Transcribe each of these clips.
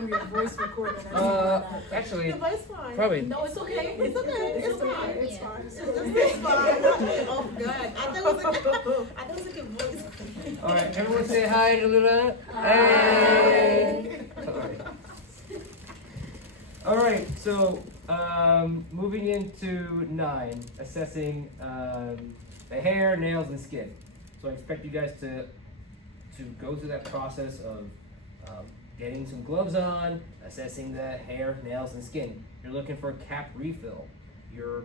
gonna be a voice recording. Actually, No, but it's fine. probably. No, it's okay. It's okay. It's fine. It's Yeah. fine. It's fine. Oh, God. I thought it was a good voice. All right, everyone say hi to Luna. Hey. Sorry. All right, so moving into 9, assessing the hair, nails, and skin. So I expect you guys to go through that process of getting some gloves on, assessing the hair, nails, and skin. You're looking for a cap refill. You're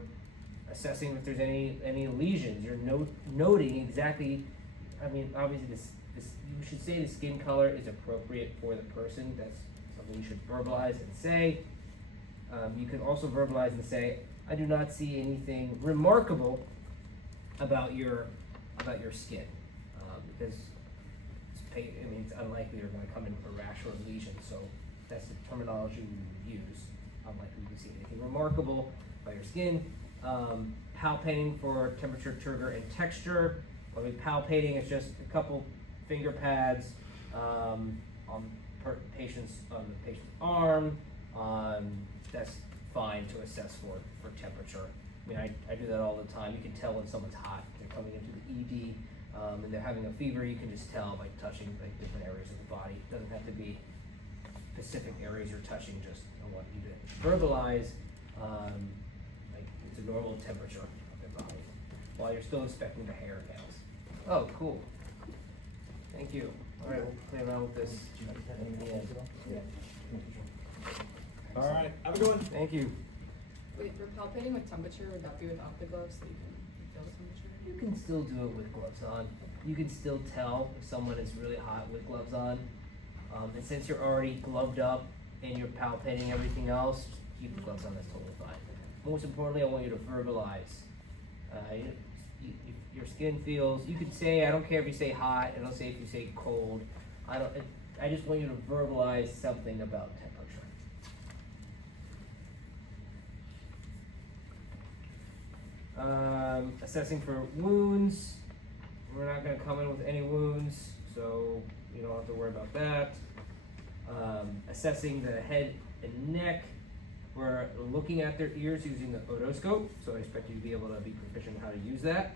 assessing if there's any lesions. You're noting exactly. I mean, obviously, this you should say the skin color is appropriate for the person. That's something you should verbalize and say. You can also verbalize and say, I do not see anything remarkable about your skin, because it's unlikely you're going to come in with a rash or a lesion. So that's the terminology we would use. Unlikely to see anything remarkable about your skin. Palpating for temperature, trigger, and texture. When we palpating, it's just a couple finger pads on the patient's arm. That's fine to assess for temperature. I mean, I do that all the time. You can tell when someone's hot. They're coming into the ED and they're having a fever. You can just tell by touching like different areas of the body. It doesn't have to be specific areas you're touching. Just I want you to verbalize like it's a normal temperature of the body while you're still inspecting the hair and nails. Oh, cool. Thank you. All right, we'll play around with this in the end. All right, have a good one. Thank you. Wait, for palpating with temperature, would that be without the gloves so you can feel the temperature? You can still do it with gloves on. You can still tell if someone is really hot with gloves on. And since you're already gloved up and you're palpating everything else, keep the gloves on, that's totally fine. Most importantly, I want you to verbalize. Your skin feels, you could say, I don't care if you say hot, and I'll say if you say cold. I just want you to verbalize something about temperature. Assessing for wounds. We're not going to come in with any wounds, so you don't have to worry about that. Assessing the head and neck. We're looking at their ears using the otoscope, so I expect you to be able to be proficient in how to use that.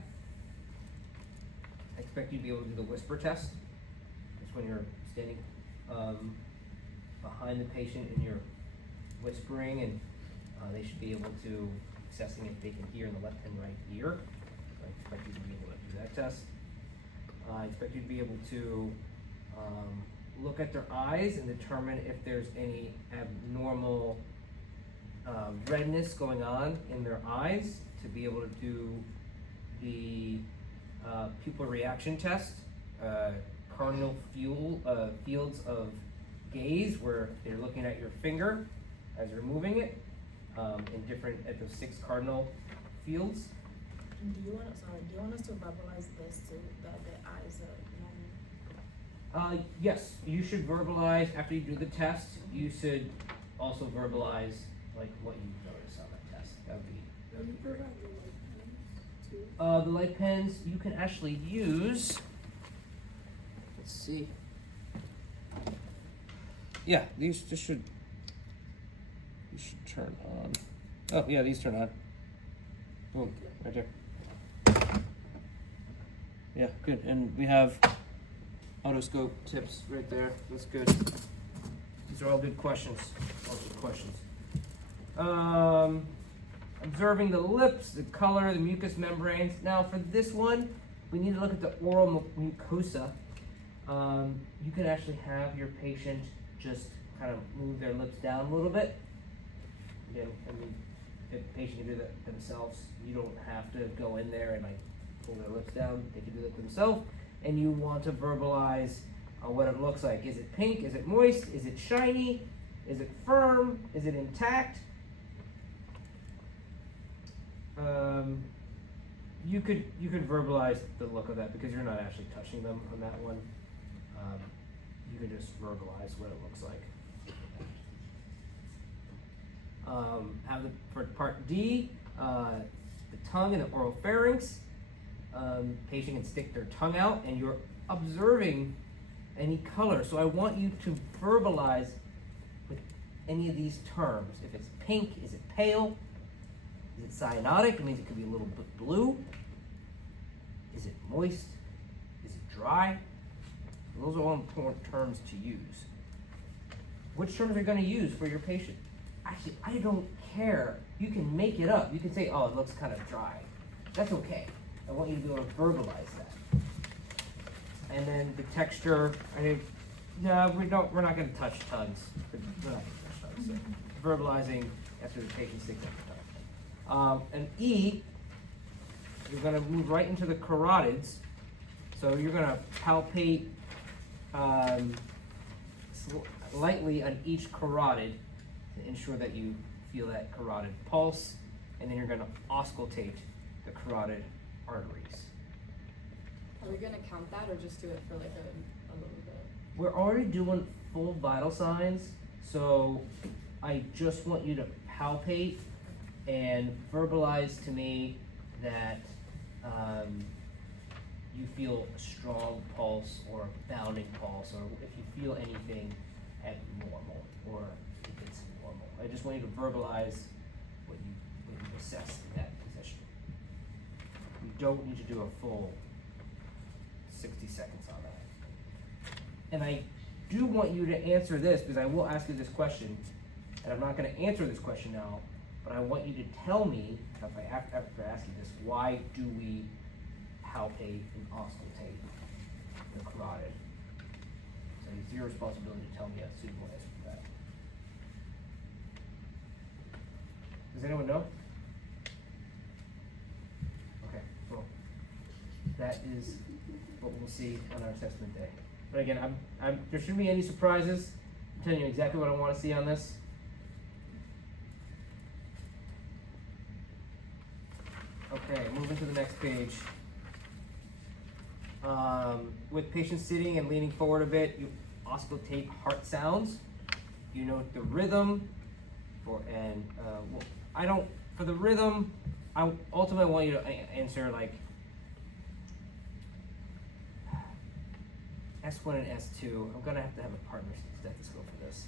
I expect you to be able to do the whisper test. That's when you're standing behind the patient and you're whispering, and they should be able to assessing if they can hear in the left and right ear. I expect you to be able to do that test. I expect you to be able to look at their eyes and determine if there's any abnormal redness going on in their eyes, to be able to do the pupil reaction test, cardinal fields of gaze, where they're looking at your finger as you're moving it, at those 6 cardinal fields. Do you want us to verbalize this too, that the eyes are normal? Yes, you should verbalize after you do the test. You should also verbalize like what you notice on that test. That would be the light pens you can actually use. Let's see. Yeah, these should turn on. Oh yeah, these turn on. Boom, right there. Yeah, good. And we have otoscope tips right there. That's good. These are all good questions. All good questions. Observing the lips, the color, the mucous membranes. Now for this one, we need to look at the oral mucosa. You can actually have your patient just kind of move their lips down a little bit. Again, I mean, if the patient can do that themselves, you don't have to go in there and like pull their lips down. They can do that themselves. And you want to verbalize what it looks like. Is it pink? Is it moist? Is it shiny? Is it firm? Is it intact? You could verbalize the look of that because you're not actually touching them on that one. You can just verbalize what it looks like. For part D, the tongue and the oropharynx. Patient can stick their tongue out and you're observing any color. So I want you to verbalize any of these terms. If it's pink, is it pale? Is it cyanotic? It means it could be a little bit blue. Is it moist? Is it dry? Those are all important terms to use. Which terms are you going to use for your patient? Actually, I don't care. You can make it up. You can say, oh, it looks kind of dry. That's okay. I want you to be able to verbalize that. And then the texture, no, we're not going to touch tongues. We're not going to touch tongues. So verbalizing after the patient sticks up the tongue. And E, you're going to move right into the carotids. So you're going to palpate lightly on each carotid to ensure that you feel that carotid pulse, and then you're going to auscultate the carotid arteries. Are we gonna count that or just do it for like a little bit? We're already doing full vital signs, so I just want you to palpate and verbalize to me that you feel a strong pulse or a bounding pulse, or if you feel anything abnormal or if it's normal. I just want you to verbalize what you assess in that position. You don't need to do a full 60 seconds on that. And I do want you to answer this, because I will ask you this question, and I'm not going to answer this question now, but I want you to tell me, after I ask you this, why do we palpate and auscultate the carotid? So it's your responsibility to tell me a suitable answer for that. Does anyone know? Okay, well, that is what we'll see on our assessment day. But again, there shouldn't be any surprises. I'm telling you exactly what I want to see on this. Okay, moving to the next page. With patients sitting and leaning forward a bit, you auscultate heart sounds. You note the rhythm, for the rhythm, I ultimately want you to answer like S1 and S2. I'm gonna have to have a partner stethoscope for this.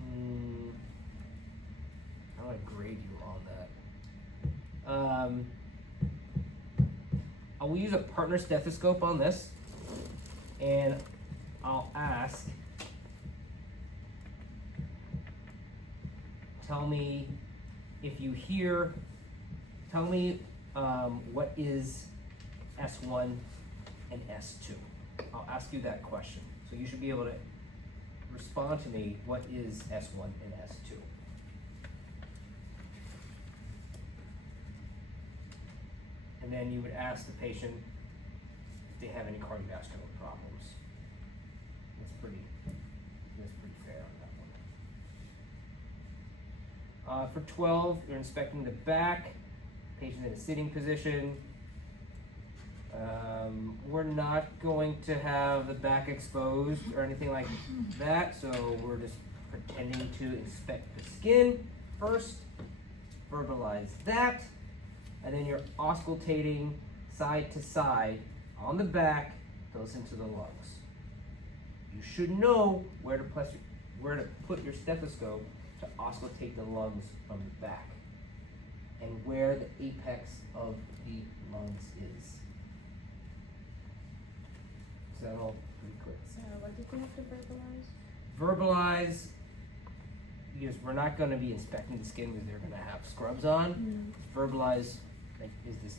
I'm gonna grade you on that. I will use a partner stethoscope on this, and I'll ask, tell me if you hear, tell me what is S1 and S2. I'll ask you that question. So you should be able to respond to me, what is S1 and S2? And then you would ask the patient if they have any cardiovascular problems. That's pretty fair on that one. For 12, you're inspecting the back, patient in a sitting position. We're not going to have the back exposed or anything like that, so we're just pretending to inspect the skin first, verbalize that, and then you're auscultating side to side on the back to listen to the lungs. You should know where to put your stethoscope to auscultate the lungs from the back, and where the apex of the lungs is. Is that all pretty clear? So what did we have to verbalize? Verbalize, because we're not going to be inspecting the skin because they're going to have scrubs on. Verbalize, like, is this,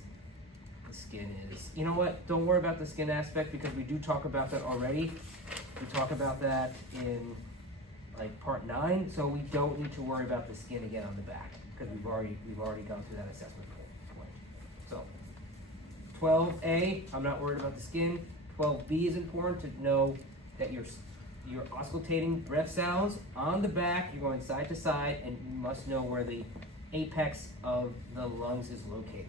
the skin is, you know what, don't worry about the skin aspect, because we do talk about that already. We talk about that in like part 9, so we don't need to worry about the skin again on the back, because we've already gone through that assessment point. So 12A, I'm not worried about the skin. 12B is important to know that you're auscultating breath sounds on the back. You're going side to side, and you must know where the apex of the lungs is located.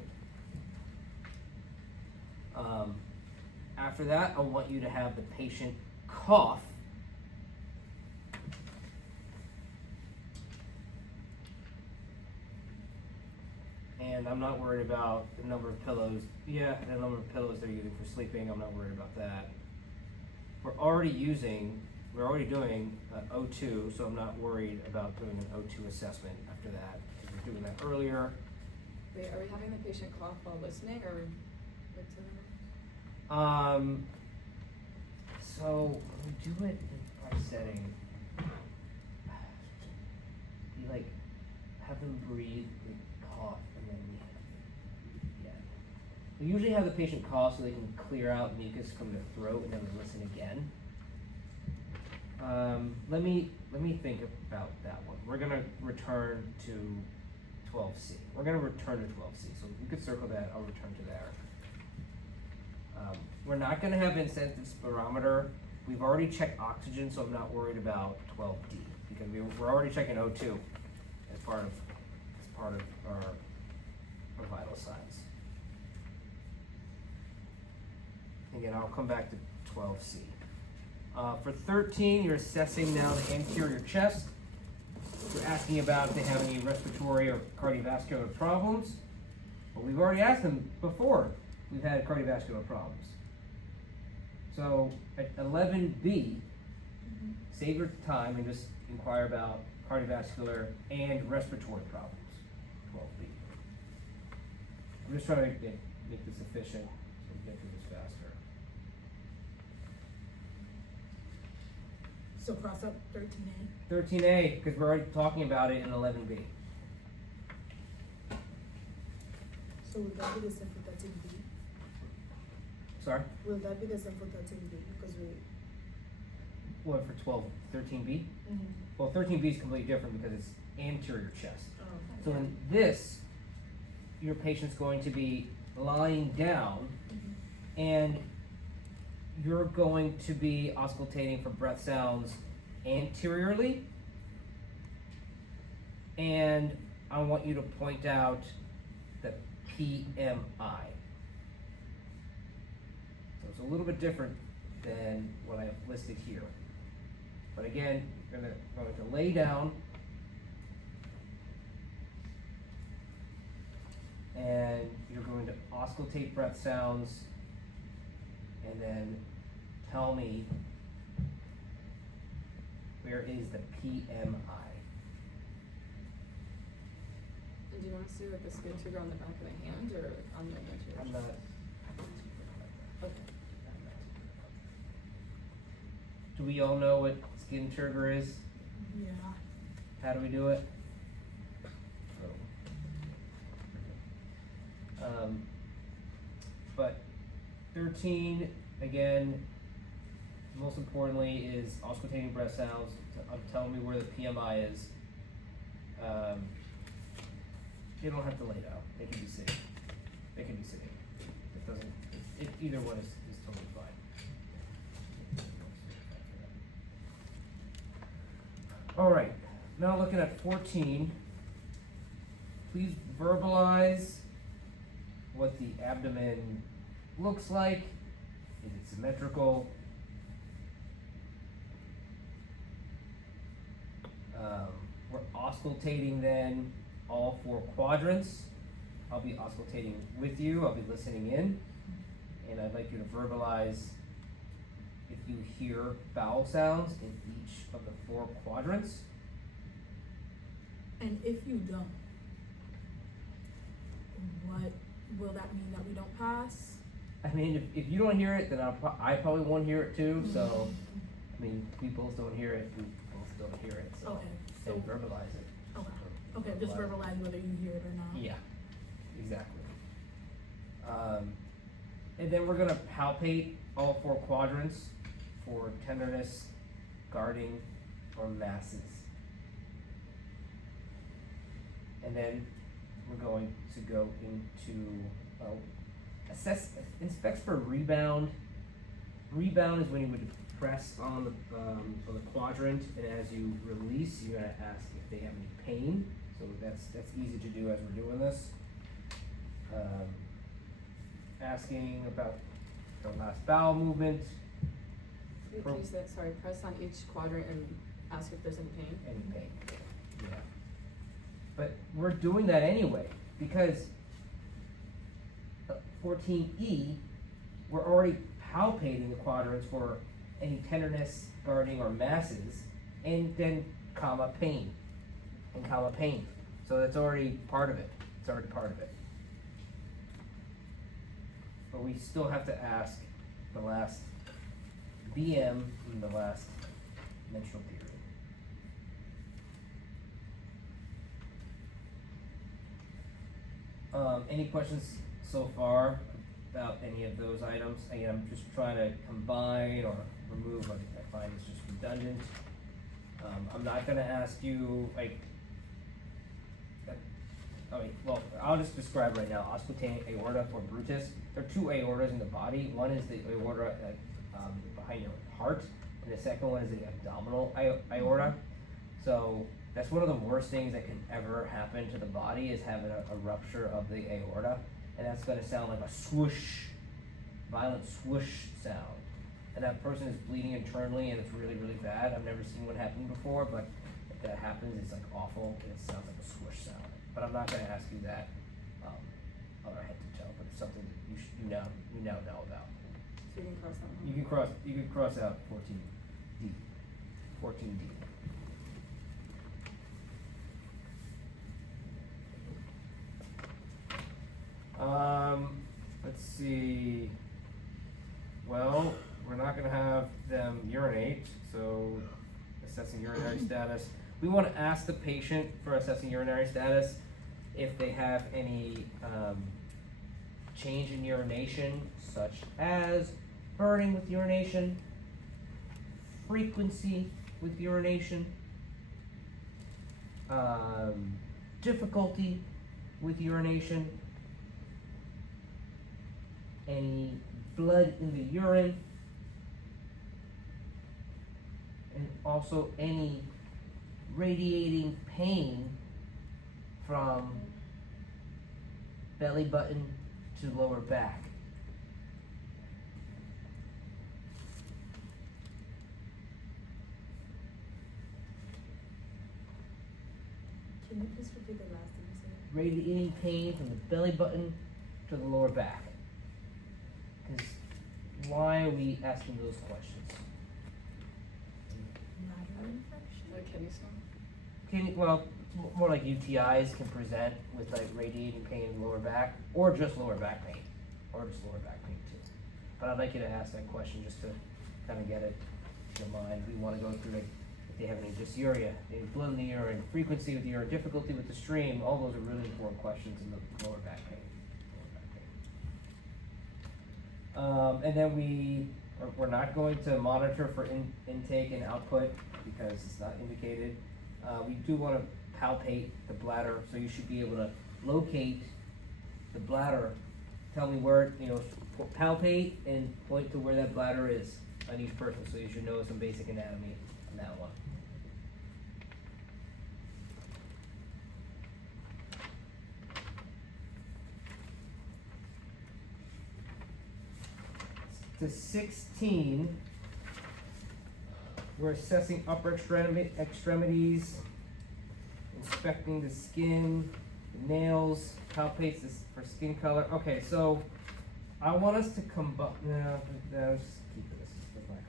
After that, I want you to have the patient cough. And I'm not worried about the number of pillows. Yeah, the number of pillows they're using for sleeping, I'm not worried about that. We're already using we're already doing O2, so I'm not worried about doing an O2 assessment after that. Because we're doing that earlier. Wait, are we having the patient cough while listening or what's in it? So we do it by setting. You like have them breathe, they cough, and then we usually have the patient cough so they can clear out mucus from their throat, and then we listen again. Let me think about that one. We're gonna return to 12C. We're gonna return to 12C, so we could circle that. I'll return to there. We're not gonna have incentive spirometer. We've already checked oxygen, so I'm not worried about 12D because we're already checking O2 as part of our vital signs. Again, I'll come back to 12C. For 13, you're assessing now the anterior chest. You're asking about if they have any respiratory or cardiovascular problems. But we've already asked them before we've had cardiovascular problems. So at 11B, save your time and just inquire about cardiovascular and respiratory problems. 12B. I'm just trying to make this efficient so we get through this faster. So cross up 13A. 13A, because we're already talking about it in 11B. So will that be the same for 13B? Sorry? Will that be the same for 13B? Because we. What, for 13B? Well, 13B is completely different because it's anterior chest. So in this, your patient's going to be lying down and you're going to be auscultating for breath sounds anteriorly. And I want you to point out the PMI. So it's a little bit different than what I have listed here. But again, you're going to lay down and you're going to auscultate breath sounds and then tell me where is the PMI. And do you want to see like the skin trigger on the back of the hand or on the anterior? I'm not. Okay. Do we all know what skin trigger is? Yeah. How do we do it? But 13, again, most importantly is auscultating breath sounds. Telling me where the PMI is. You don't have to lay down. They can be sitting. They can be sitting. It doesn't. Either one is totally fine. All right. Now looking at 14. Please verbalize what the abdomen looks like. Is it symmetrical? We're auscultating then all 4 quadrants. I'll be auscultating with you. I'll be listening in. And I'd like you to verbalize if you hear bowel sounds in each of the 4 quadrants. And if you don't, what will that mean that we don't pass? I mean, if you don't hear it, then I probably won't hear it too. So, I mean, we both don't hear it. We both don't hear it. So, Okay. and verbalize it. Okay, just verbalize whether you hear it or not. Yeah, exactly. And then we're gonna palpate all 4 quadrants for tenderness, guarding, or masses. And then we're going to go into inspect for rebound. Rebound is when you would press on the quadrant, and as you release, you're gonna ask if they have any pain. So that's easy to do as we're doing this. Asking about the last bowel movement, Wait, can you say, sorry, press on each quadrant and ask if there's any pain? any pain. Yeah. But we're doing that anyway because 14E, we're already palpating the quadrants for any tenderness, burning, or masses, and then comma pain, and comma pain. So that's already part of it. It's already part of it. But we still have to ask the last BM and the last menstrual period. Any questions so far about any of those items? Again, I'm just trying to combine or remove what I find is just redundant. I'm not gonna ask you, like, well, I'll just describe right now, auscultating aorta or Brutus. There are two aortas in the body. One is the aorta behind your heart, and the second one is the abdominal aorta. So that's one of the worst things that can ever happen to the body, is having a rupture of the aorta, and that's gonna sound like a swoosh, violent swoosh sound. And that person is bleeding internally, and it's really, really bad. I've never seen one happen before, but if that happens, it's like awful, and it sounds like a swoosh sound. But I'm not gonna ask you that on our head to toe, but it's something that you now know about. So you can cross that one. You can cross out 14D. 14D. Let's see. Well, we're not gonna have them urinate, so assessing urinary status. We want to ask the patient for assessing urinary status if they have any change in urination, such as burning with urination, frequency with urination, difficulty with urination, any blood in the urine, and also any radiating pain from belly button to lower back. Can you please repeat the last thing you said? Radiating pain from the belly button to the lower back. Because why are we asking those questions? Bladder infection? Like kidney stone? Well, more like UTIs can present with like radiating pain in the lower back, or just lower back pain, or just lower back pain too. But I'd like you to ask that question just to kind of get it in your mind. We want to go through like if they have any dysuria, any blood in the urine, frequency with urine, difficulty with the stream. All those are really important questions in the lower back pain. And then we're not going to monitor for intake and output because it's not indicated. We do want to palpate the bladder, so you should be able to locate the bladder. Tell me where, palpate and point to where that bladder is on each person, so you should know some basic anatomy on that one. To 16, we're assessing upper extremities, inspecting the skin, the nails, palpates this for skin color. Okay, so I want us to combine. No, let's just keep this. Let's not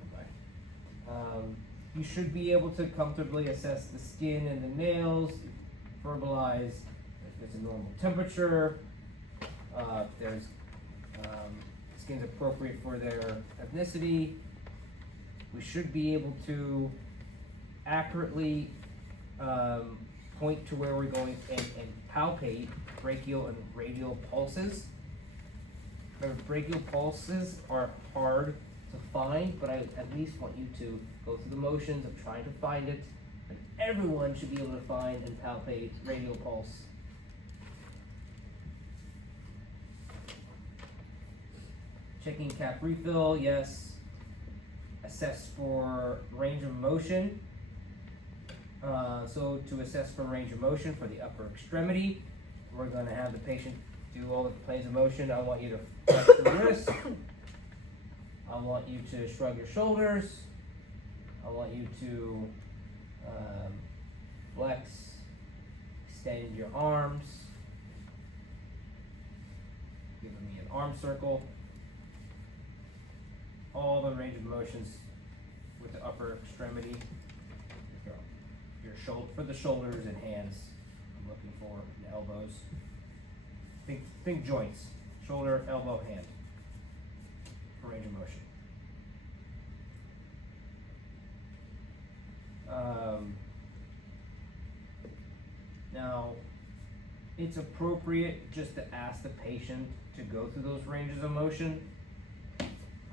combine. You should be able to comfortably assess the skin and the nails, verbalize if it's a normal temperature, if there's skin's appropriate for their ethnicity. We should be able to accurately point to where we're going and palpate brachial and radial pulses. Remember, brachial pulses are hard to find, but I at least want you to go through the motions of trying to find it. And everyone should be able to find and palpate radial pulse. Checking cap refill, yes. Assess for range of motion. So to assess for range of motion for the upper extremity, we're going to have the patient do all the planes of motion. I want you to flex the wrist. I want you to shrug your shoulders. I want you to flex, extend your arms. Giving me an arm circle. All the range of motions with the upper extremity. Your shoulder, for the shoulders and hands, I'm looking for the elbows. Think joints, shoulder, elbow, hand, for range of motion. Now, it's appropriate just to ask the patient to go through those ranges of motion.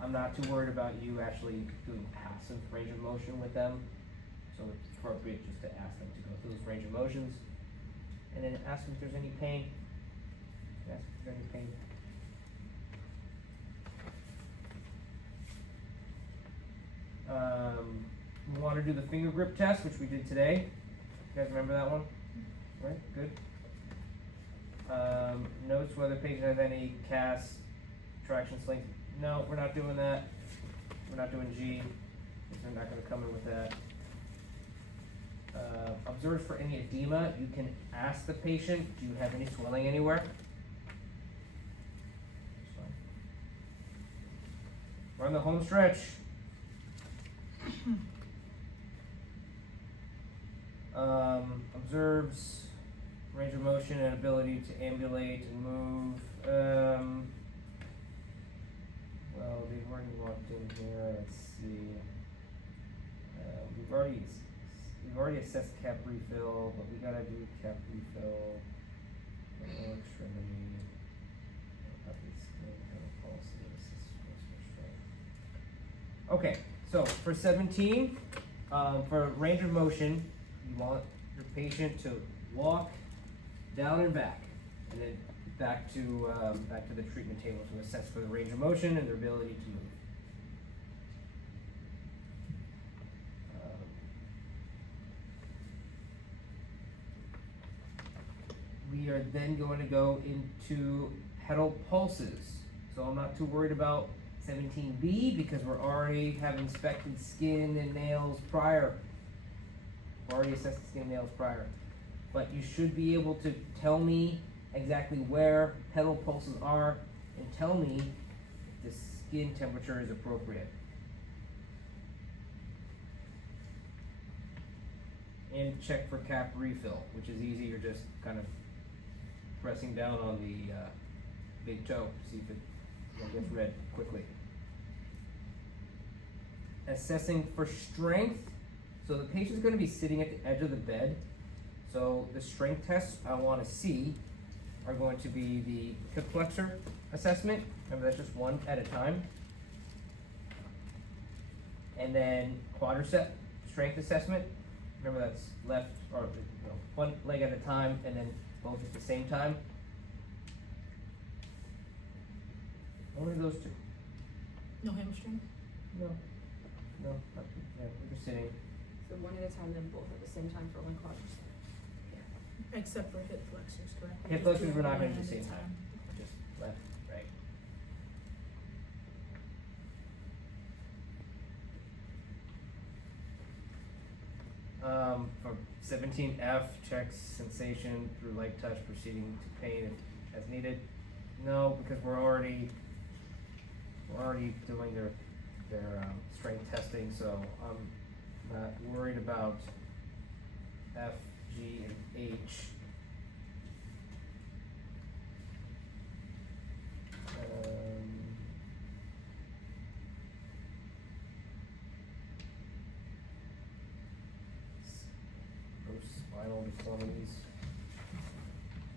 I'm not too worried about you actually doing passive range of motion with them. So it's appropriate just to ask them to go through those range of motions. And then ask them if there's any pain. Ask if there's any pain. We want to do the finger grip test, which we did today. You guys remember that one? Right, good. Notes whether the patient has any cast, traction slings. No, we're not doing that. We're not doing G. We're not going to come in with that. Observe for any edema. You can ask the patient, do you have any swelling anywhere? Run the home stretch. Observes range of motion and ability to ambulate and move. Well, they've already walked in here. Let's see. We've already assessed cap refill, but we gotta do cap refill. Lower extremity. Okay, so for 17, for range of motion, you want your patient to walk down and back, and then back to the treatment table to assess for the range of motion and their ability to move. We are then going to go into pedal pulses. So I'm not too worried about 17B because we already have inspected skin and nails prior. We've already assessed the skin and nails prior. But you should be able to tell me exactly where pedal pulses are and tell me if the skin temperature is appropriate. And check for cap refill, which is easy. You're just kind of pressing down on the big toe, see if it gets red quickly. Assessing for strength. So the patient's going to be sitting at the edge of the bed. So the strength tests I want to see are going to be the hip flexor assessment. Remember, that's just one at a time. And then quadricep strength assessment. Remember, that's left or one leg at a time, and then both at the same time. Only those two. No hamstring? No. Yeah, we're just sitting. So one at a time, then both at the same time for one quadricep. Except for hip flexors, correct? Hip flexors we're not going to do the same time. Just left, right. For 17F, checks sensation through light touch proceeding to pain as needed. No, because we're already doing their strength testing, so I'm not worried about F, G, and H. Spinal deformities.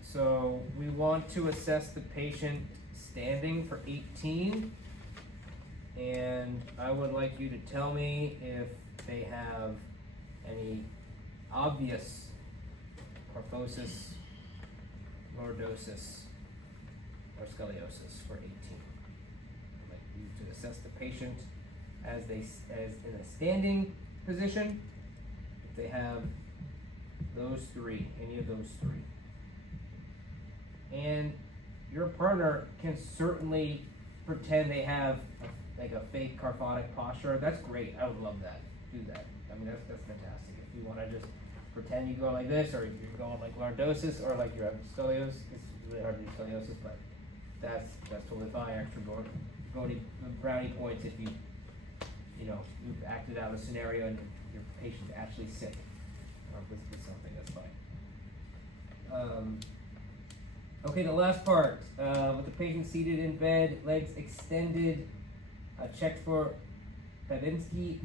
So we want to assess the patient standing for 18, and I would like you to tell me if they have any obvious kyphosis, lordosis, or scoliosis for 18. I'd like you to assess the patient as in a standing position, if they have those three, any of those three. And your partner can certainly pretend they have like a fake kyphotic posture. That's great. I would love that. Do that. I mean, that's fantastic. If you want to just pretend you go like this, or you're going like lordosis, or like you're having scoliosis. It's really hard to do scoliosis, but that's totally fine. Extra brownie points if you you know, you've acted out a scenario and your patient's actually sick, or with something, that's fine. Okay, the last part, with the patient seated in bed, legs extended, check for Babinski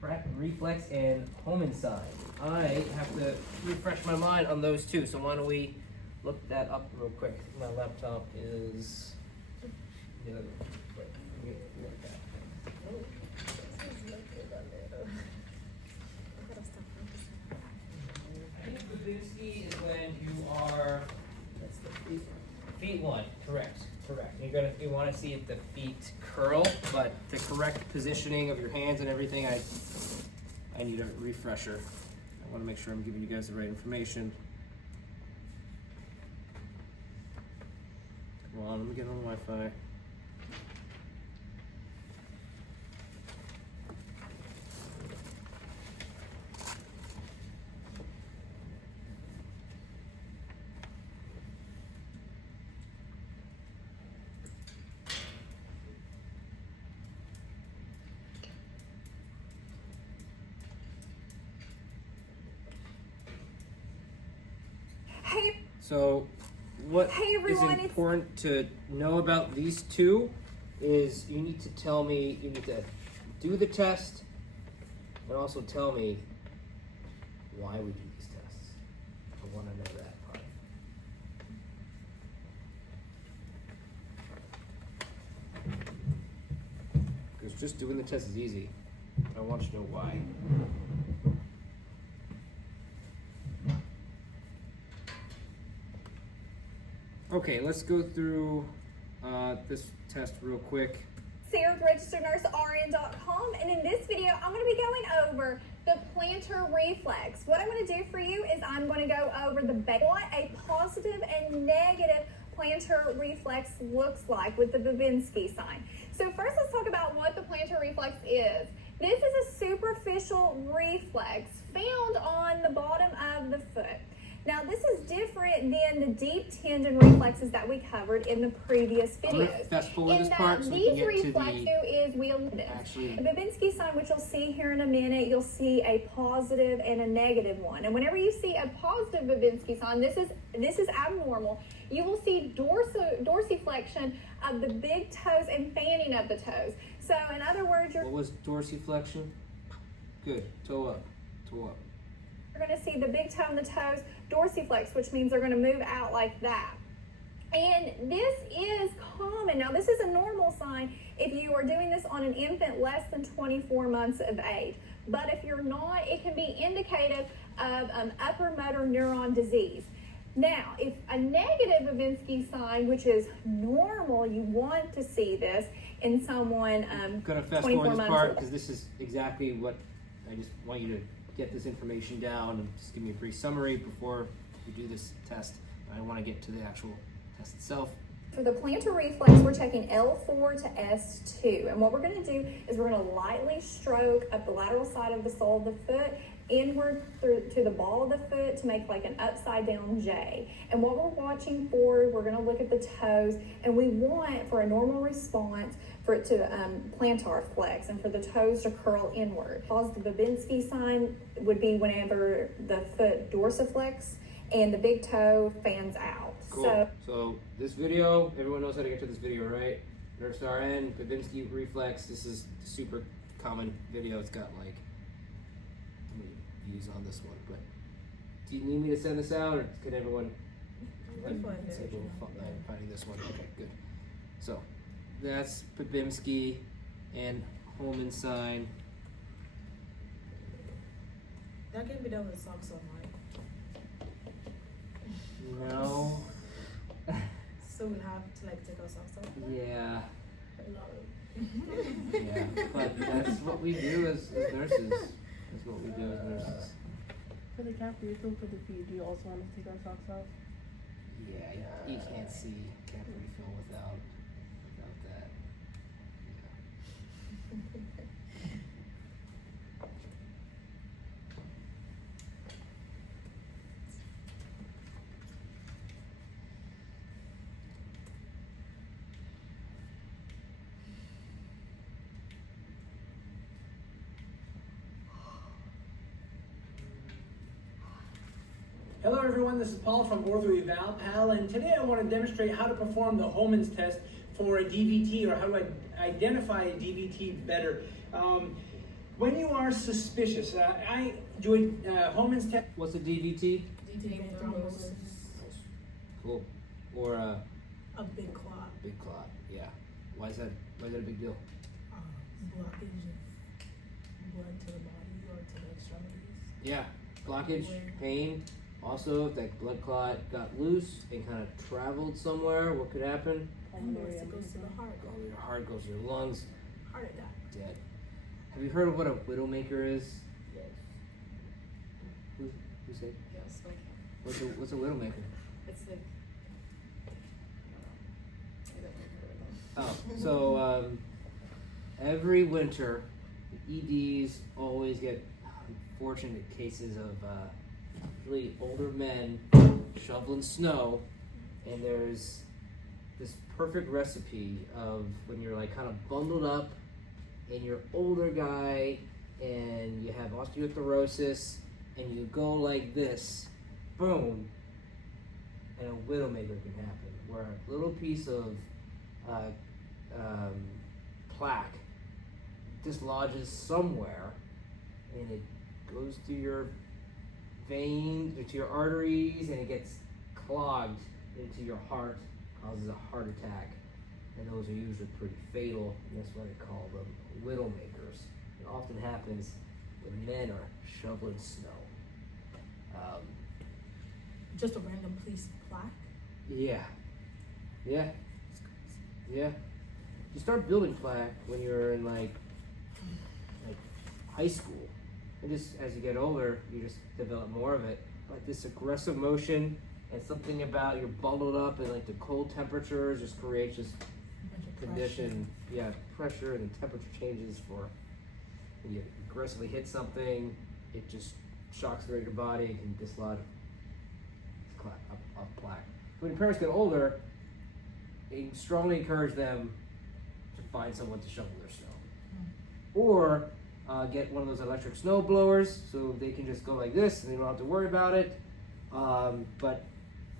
reflex and Homenstein. I have to refresh my mind on those two, so why don't we look that up real quick. My laptop is the other way. Wait, let me look that. Oh, this is located a little. I gotta stop focusing. I think Babinski is when you are, That's the feet. feet one, correct. You want to see if the feet curl, but the correct positioning of your hands and everything, I need a refresher. I want to make sure I'm giving you guys the right information. Come on, let me get on Wi-Fi. Hey, So, what Hey, everyone, is it's- important to know about these two is you need to tell me, you need to do the test and also tell me why we do these tests. I want to know that part. Because just doing the test is easy. I want you to know why. Okay, let's go through this test real quick. Sarah's registered nurse RN.com, and in this video, I'm going to be going over the plantar reflex. What I'm going to do for you is I'm going to go over what a positive and negative plantar reflex looks like with the Babinski sign. So first, let's talk about what the plantar reflex is. This is a superficial reflex found on the bottom of the foot. Now, this is different than the deep tendon reflexes that we covered in the previous I'm gonna videos. fast forward this In part that so we these can get to reflexes the is we'll actually. the Babinski sign, which you'll see here in a minute, you'll see a positive and a negative one. And whenever you see a positive Babinski sign, this is abnormal. You will see dorsiflexion of the big toes and fanning of the toes. So, in other words, you're What was dorsiflexion? Good. Toe up. Toe up. going to see the big toe and the toes dorsiflex, which means they're going to move out like that. And this is common. Now, this is a normal sign if you are doing this on an infant less than 24 months of age. But if you're not, it can be indicative of upper motor neuron disease. Now, if a negative Babinski sign, which is normal, you want to see this in someone I'm gonna fast 24 forward this months part old. because this is exactly what I just want you to get this information down and just give me a brief summary before we do this test. I want to get to the actual test itself. For the plantar reflex, we're checking L4 to S2. And what we're going to do is we're going to lightly stroke up the lateral side of the sole of the foot inward through to the ball of the foot to make like an upside down J. And what we're watching for, we're going to look at the toes, and we want for a normal response for it to plantar flex and for the toes to curl inward. Positive Babinski sign would be whenever the foot dorsiflex and the big toe fans out. Cool. So this video, everyone knows how to get to this video, right? Nurse RN, Babinski reflex. This is a super common video. It's got like how many views on this one? But do you need me to send this out, or can everyone? Finding this one. Okay, good. So that's Babinski and Homenstein. That can be done with socks on, right? No. So we have to like take our socks off? Yeah. No. Yeah. But that's what we do as nurses. That's what we do as nurses. For the calf refill for the feet, do you also want to take our socks off? Yeah, you can't see cap refill without that. Hello everyone, this is Paul from Ortho Eval Pal, and today I want to demonstrate how to perform the Homans test for a DVT, or how to identify a DVT better. When you are suspicious, I do a Homans test. What's a DVT? Deep thrombosis. Cool. Or a A big clot. big clot. Yeah. Why is that a big deal? Blockage of blood to the body or to the extremities. Yeah. Blockage, pain. Also, if that blood clot got loose and kind of traveled somewhere, what could happen? And once it goes to the heart, Go to your heart, goes to your lungs, heart attack. dead. Have you heard of what a widowmaker is? Yes. Who said? Yes, I can. What's a widowmaker? It's like, I don't know. Oh, so every winter, the EDs always get unfortunate cases of really older men shoveling snow, and there's this perfect recipe of when you're like kind of bundled up and you're older guy and you have osteoporosis and you go like this, boom, and a widowmaker can happen where a little piece of plaque dislodges somewhere and it goes through your veins, to your arteries, and it gets clogged into your heart, causes a heart attack, and those are usually pretty fatal, and that's why they call them widowmakers. It often happens when men are shoveling snow. Just a random police plaque. Yeah. You start building plaque when you're in like high school. And just as you get older, you just develop more of it. But this aggressive motion and something about you're bundled up and like the cold temperatures just creates this condition. Yeah, pressure and the temperature changes for when you aggressively hit something, it just shocks throughout your body and can dislodge a plaque. When your parents get older, I strongly encourage them to find someone to shovel their snow. Or get one of those electric snow blowers so they can just go like this and they don't have to worry about it. But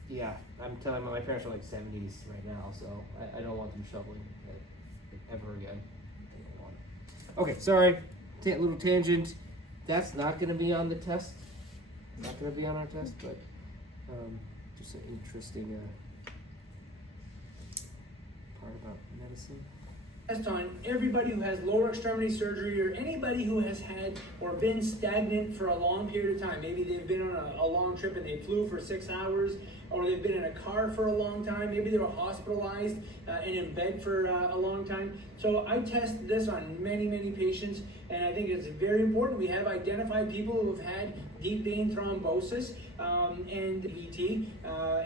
yeah, I'm telling my parents are like 70s right now, so I don't want them shoveling it ever again. They don't want it. Okay, sorry, little tangent. That's not going to be on the test. Not going to be on our test, but just an interesting part about medicine. Test on everybody who has lower extremity surgery, or anybody who has had or been stagnant for a long period of time. Maybe they've been on a long trip and they flew for 6 hours, or they've been in a car for a long time. Maybe they were hospitalized and in bed for a long time. So I test this on many patients, and I think it's very important. We have identified people who have had deep vein thrombosis and DVT,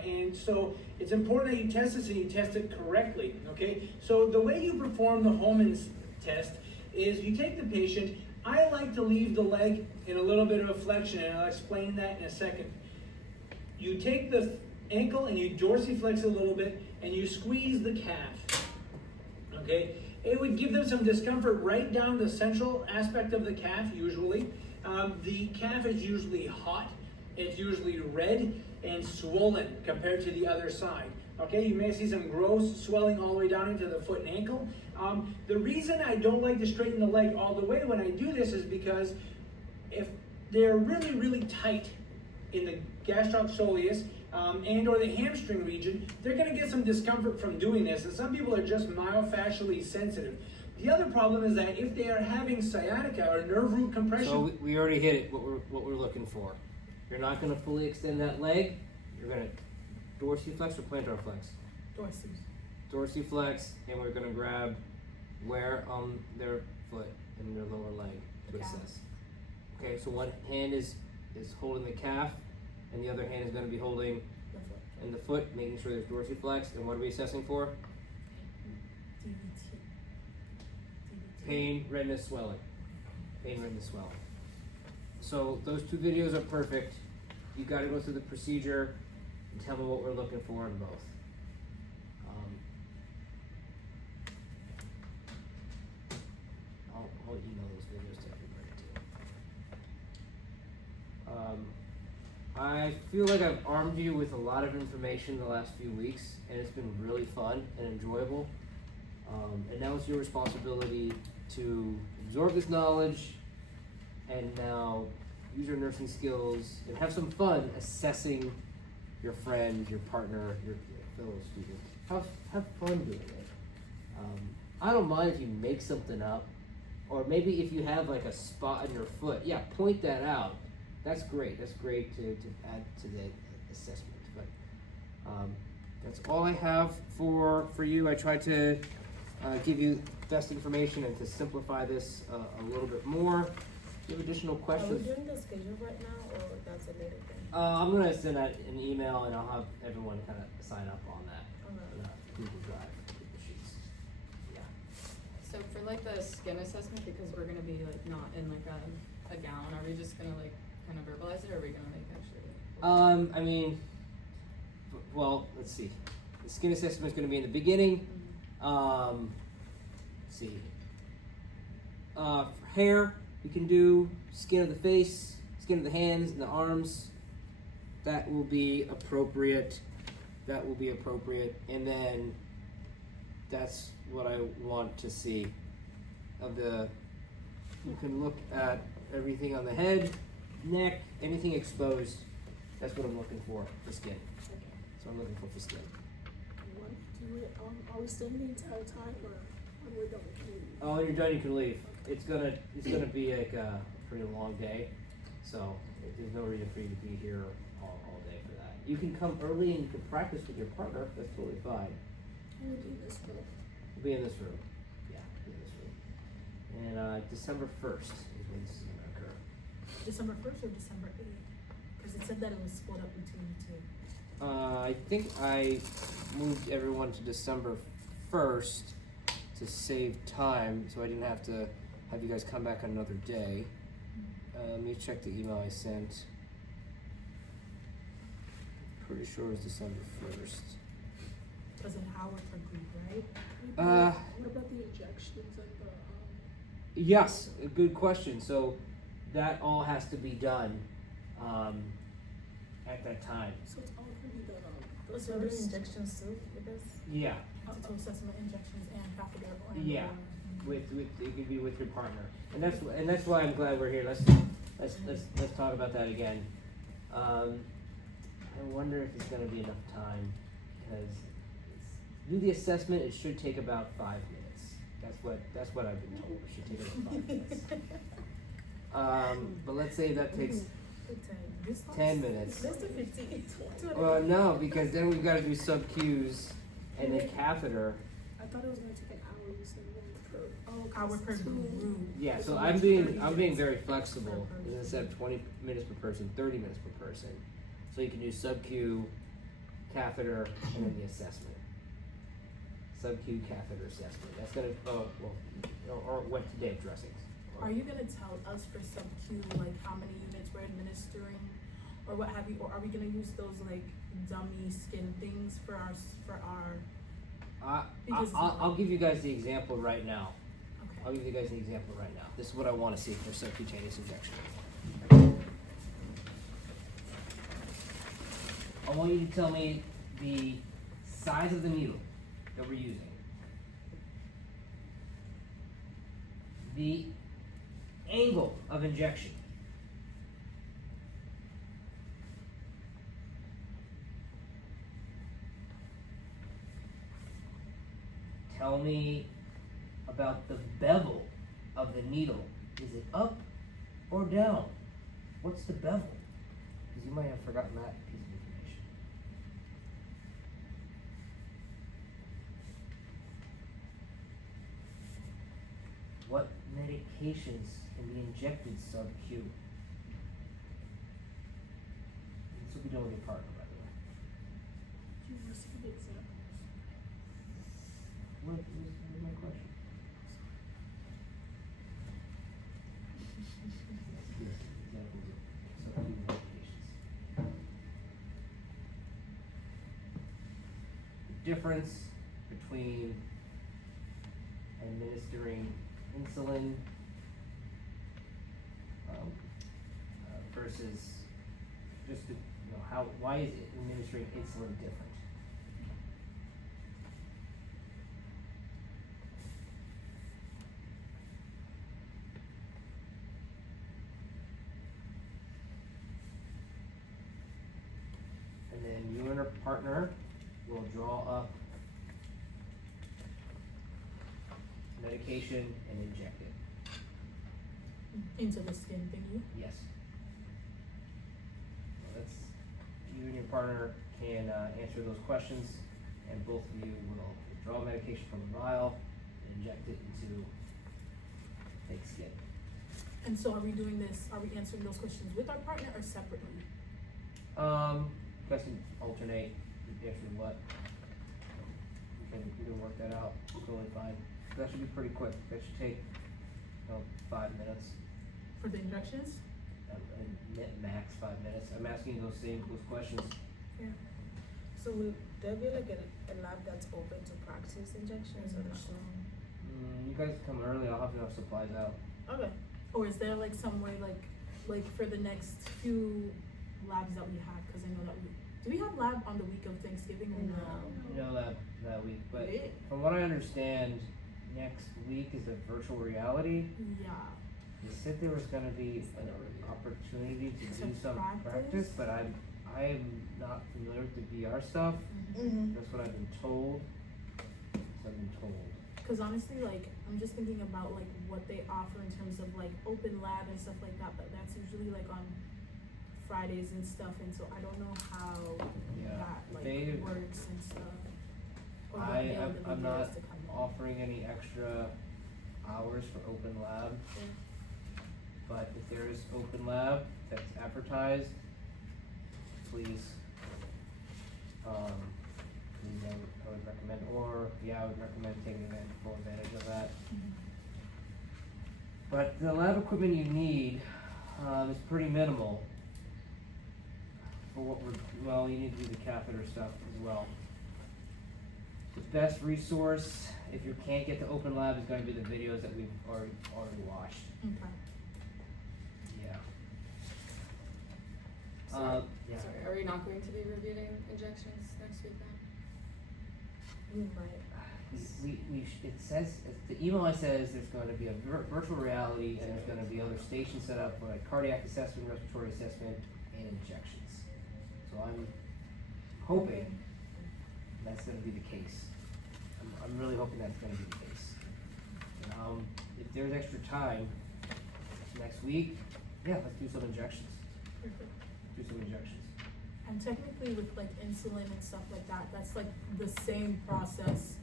and so it's important that you test this and you test it correctly, okay? So the way you perform the Homans test is you take the patient. I like to leave the leg in a little bit of a flexion, and I'll explain that in a second. You take the ankle and you dorsiflex a little bit and you squeeze the calf, okay? It would give them some discomfort right down the central aspect of the calf usually. The calf is usually hot, it's usually red and swollen compared to the other side. Okay, you may see some gross swelling all the way down into the foot and ankle. The reason I don't like to straighten the leg all the way when I do this is because if they're really tight in the gastrocsoleus and or the hamstring region, they're going to get some discomfort from doing this, and some people are just myofascially sensitive. The other problem is that if they are having sciatica or nerve root compression. So we already hit it, what we're looking for. You're not going to fully extend that leg. You're going to dorsiflex or plantar flex? Dorsiflex, and we're going to grab where on their foot and their lower leg to assess. Okay, so one hand is holding the calf, and the other hand is going to be holding in the foot, making sure there's dorsiflex. And what are we assessing for? Pain, redness, swelling. Pain, redness, swelling. So those two videos are perfect. You got to go through the procedure and tell me what we're looking for in both. I'll email those videos to everybody too. I feel like I've armed you with a lot of information the last few weeks, and it's been really fun and enjoyable. And now it's your responsibility to absorb this knowledge and now use your nursing skills and have some fun assessing your friend, your partner, your fellow student. Have fun doing it. I don't mind if you make something up, or maybe if you have like a spot on your foot, yeah, point that out. That's great. That's great to add to the assessment. But that's all I have for you. I tried to give you best information and to simplify this a little bit more. Do you have additional Are we questions? doing the schedule right now, or that's a later thing? I'm gonna send out an email and I'll have everyone kind of sign up on that Google Drive, Google Sheets. Yeah. So for like the skin assessment, because we're gonna be like not in like a gown, are we just gonna like kind of verbalize it, or are we gonna like actually? I mean, well, let's see. The skin assessment is going to be in the beginning. Let's see. For hair, you can do skin of the face, skin of the hands and the arms. That will be appropriate. That will be appropriate. And then that's what I want to see. You can look at everything on the head, neck, anything exposed. That's what I'm looking for skin. So I'm looking for skin. Are we staying the entire time or when we're done? Oh, when you're done, you can leave. It's gonna be like a pretty long day, so there's no reason for you to be here all day for that. You can come early and you can practice with your partner. That's totally fine. We'll do this one. We'll be in this room. Yeah, be in this room. And December 1st is when this is gonna occur. December 1st or December 8th? Because it said that it was split up between the two. I think I moved everyone to December 1st to save time, so I didn't have to have you guys come back another day. Let me check the email I sent. Pretty sure it was December 1st. Because an hour per group, right? What about the injections and the Yes, a good question. So that all has to be done at that time. so it's all gonna be the So we're doing first. injections too with this? Yeah, To assessment injections and catheter and Yeah. with it could be with your partner, and that's why I'm glad we're here. Let's talk about that again. I wonder if it's gonna be enough time because do the assessment. It should take about 5 minutes. That's what I've been told. It should take about 5 minutes. But let's say that takes 10 minutes. Less than 15. Well, no, because then we've got to do sub-Qs and then catheter. I thought it was gonna take an hour. You said one per. Hour per group. Yeah, so So I'm that's being 30 minutes very flexible. per person. Instead of 20 minutes per person, 30 minutes per person. So you can do sub-Q, catheter, and then the assessment. Sub-Q catheter assessment. That's gonna or wet to day dressings. Are you gonna tell us for sub-Q, like how many units we're administering, or what have you, or are we gonna use those like dummy skin things for our? Because- I'll give you guys the example right now. I'll Okay. give you guys an example right now. This is what I want to see for subcutaneous injection. I want you to tell me the size of the needle that we're using, the angle of injection, tell me about the bevel of the needle. Is it up or down? What's the bevel? Because you might have forgotten that piece of information. What medications can be injected sub-Q? This will be done with your partner, by the way. Do you want to see the examples? What was my question? Yes, examples of sub-Q medications. The difference between administering insulin versus just to, why is administering insulin different? And then you and your partner will draw up medication and inject it. Into the skin thingy. Yes. Well, that's, you and your partner can answer those questions, and both of you will draw medication from a vial, inject it into fake skin. And so are we answering those questions with our partner or separately? You guys can alternate answering what. We can work that out, totally fine. That should be pretty quick, that should take, 5 minutes, For the injections? max 5 minutes. I'm asking you those questions. Yeah. So will there be like a lab that's open to practice injections or not? You guys come early, I'll have enough supplies out. Okay. Or is there like some way like for the next few labs that we have? Cause I know that do we have lab on the week of Thanksgiving or no? You know that week, but Yeah. from what I understand, next week is a virtual reality. Yeah. They said there was gonna be an opportunity to To do some practice? practice, but I'm not familiar with the VR stuff. Mm-hmm. That's what I've been told. Cause honestly, like, I'm just thinking about like what they offer in terms of like open lab and stuff like that, but that's usually like on Fridays and stuff, and so I don't know how Yeah, that like they- works and stuff. Or what I'm availability not is to come in. offering any extra hours for open lab. Yeah. But if there is open lab that's advertised, please, I would recommend, I would recommend taking full advantage of that. Mhm. But the lab equipment you need, is pretty minimal. For what you need to do the catheter stuff as well. The best resource, if you can't get to open lab, is gonna be the videos that we've already watched. Okay. Yeah. Sorry. Yeah. Sorry, are we not going to be reviewing injections next week then? We might. It says, the email says there's gonna be a virtual reality and there's gonna be other stations set up for like cardiac assessment, respiratory assessment, and injections. So I'm hoping that's gonna be the case. I'm really hoping that's gonna be the case. If there's extra time next week, yeah, let's do some injections. Perfect. Do some injections. And technically with like insulin and stuff like that, that's like the same process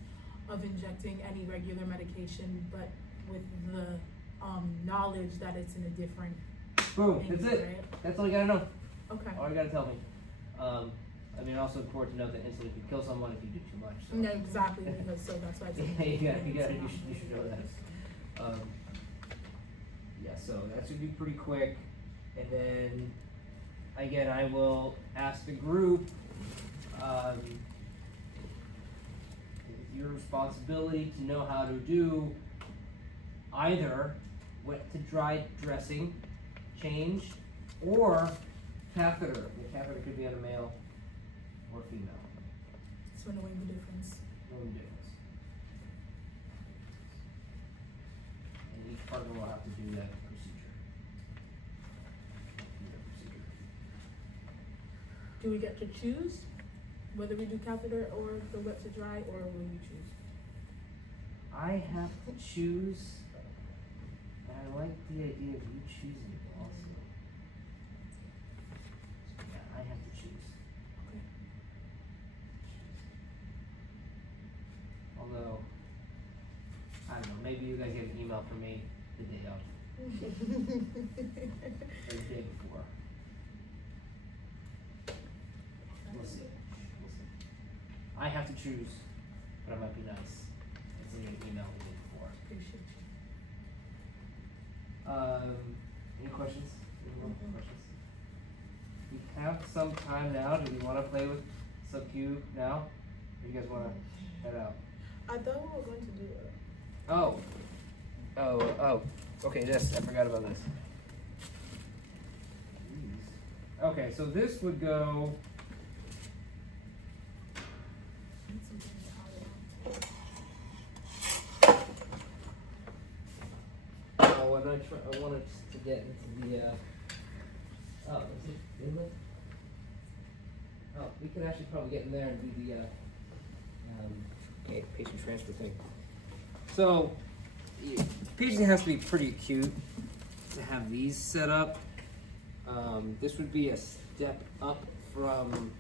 of injecting any regular medication, but with the knowledge that it's in a different Boom, thing, that's it. right? That's all you gotta know. Okay. All you gotta tell me. Also important to know that insulin can kill someone if you do too much. So. No, exactly, because so that's why it's Yeah, you should know that. So that should be pretty quick. And then, again, I will ask the group, it's your responsibility to know how to do either wet to dry dressing change or catheter. The catheter could be on a male or female. So knowing the difference. No difference. And each partner will have to do that procedure. Do we get to choose whether we do catheter or the wet to dry, or will you choose? I have to choose, and I like the idea of you choosing also. Yeah, I have to choose. Okay. Although, I don't know, maybe you guys get an email from me the day of, or the day before. We'll see. I have to choose, but I might be nice and send you an email the day before. Appreciate you. Any questions? Any more questions? We have some time now. Do we want to play with sub-Q now? Or you guys want to head out? I thought we were going to do it. Oh. Okay, this. I forgot about this. Okay. Okay, so this would go. Need something to tie it When I wanted to get into the. Oh, is it inlet? Oh, we could actually probably get in there and do the patient transfer thing. So, patient has to be pretty acute to have these set up. This would be a step up from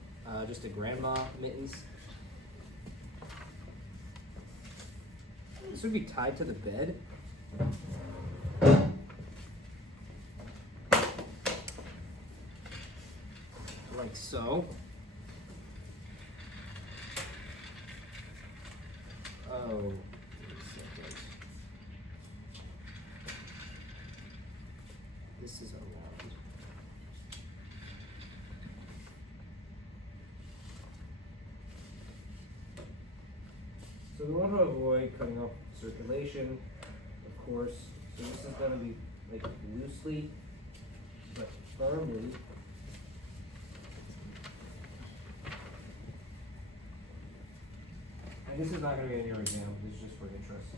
just a grandma mittens. This would be tied to the bed. Like so. Oh, wait a second. This is around. So we want to avoid cutting off circulation, of course. So this is going to be like loosely but firmly. And this is not going to be an ear exam, this is just for interest.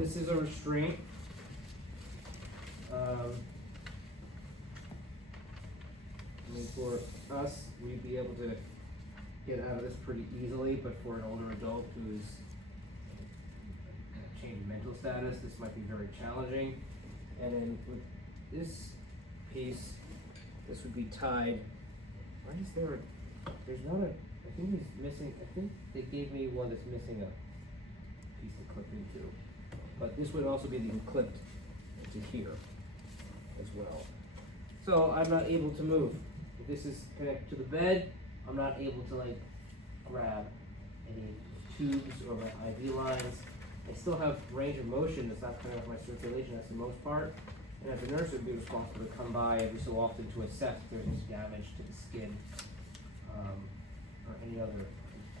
This is a restraint. I mean, for us, we'd be able to get out of this pretty easily, but for an older adult who's changed mental status, this might be very challenging. And then with this piece, this would be tied. Why is there there's not a, I think he's missing, I think they gave me one that's missing a piece to clip into. But this would also be clipped to here as well. So I'm not able to move. If this is connected to the bed, I'm not able to like grab any tubes or my IV lines. I still have range of motion that's not cutting off my circulation, that's the most part. And as a nurse, it would be responsible to come by every so often to assess if there's any damage to the skin, or any other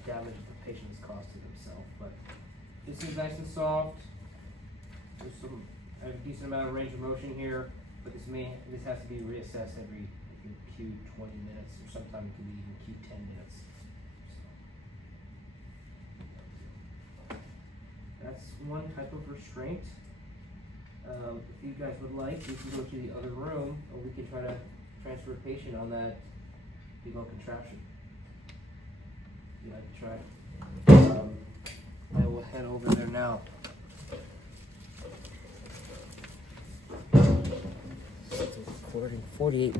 damage that the patient has caused to themselves. But this is nice and soft. There's a decent amount of range of motion here, but this has to be reassessed every Q 20 minutes, or sometimes it can be even Q 10 minutes. So that's one type of restraint. If you guys would like, we can go to the other room, or we can try to transfer a patient on that big old contraption. If you'd like to try. I will head over there now. Recording 48 minutes.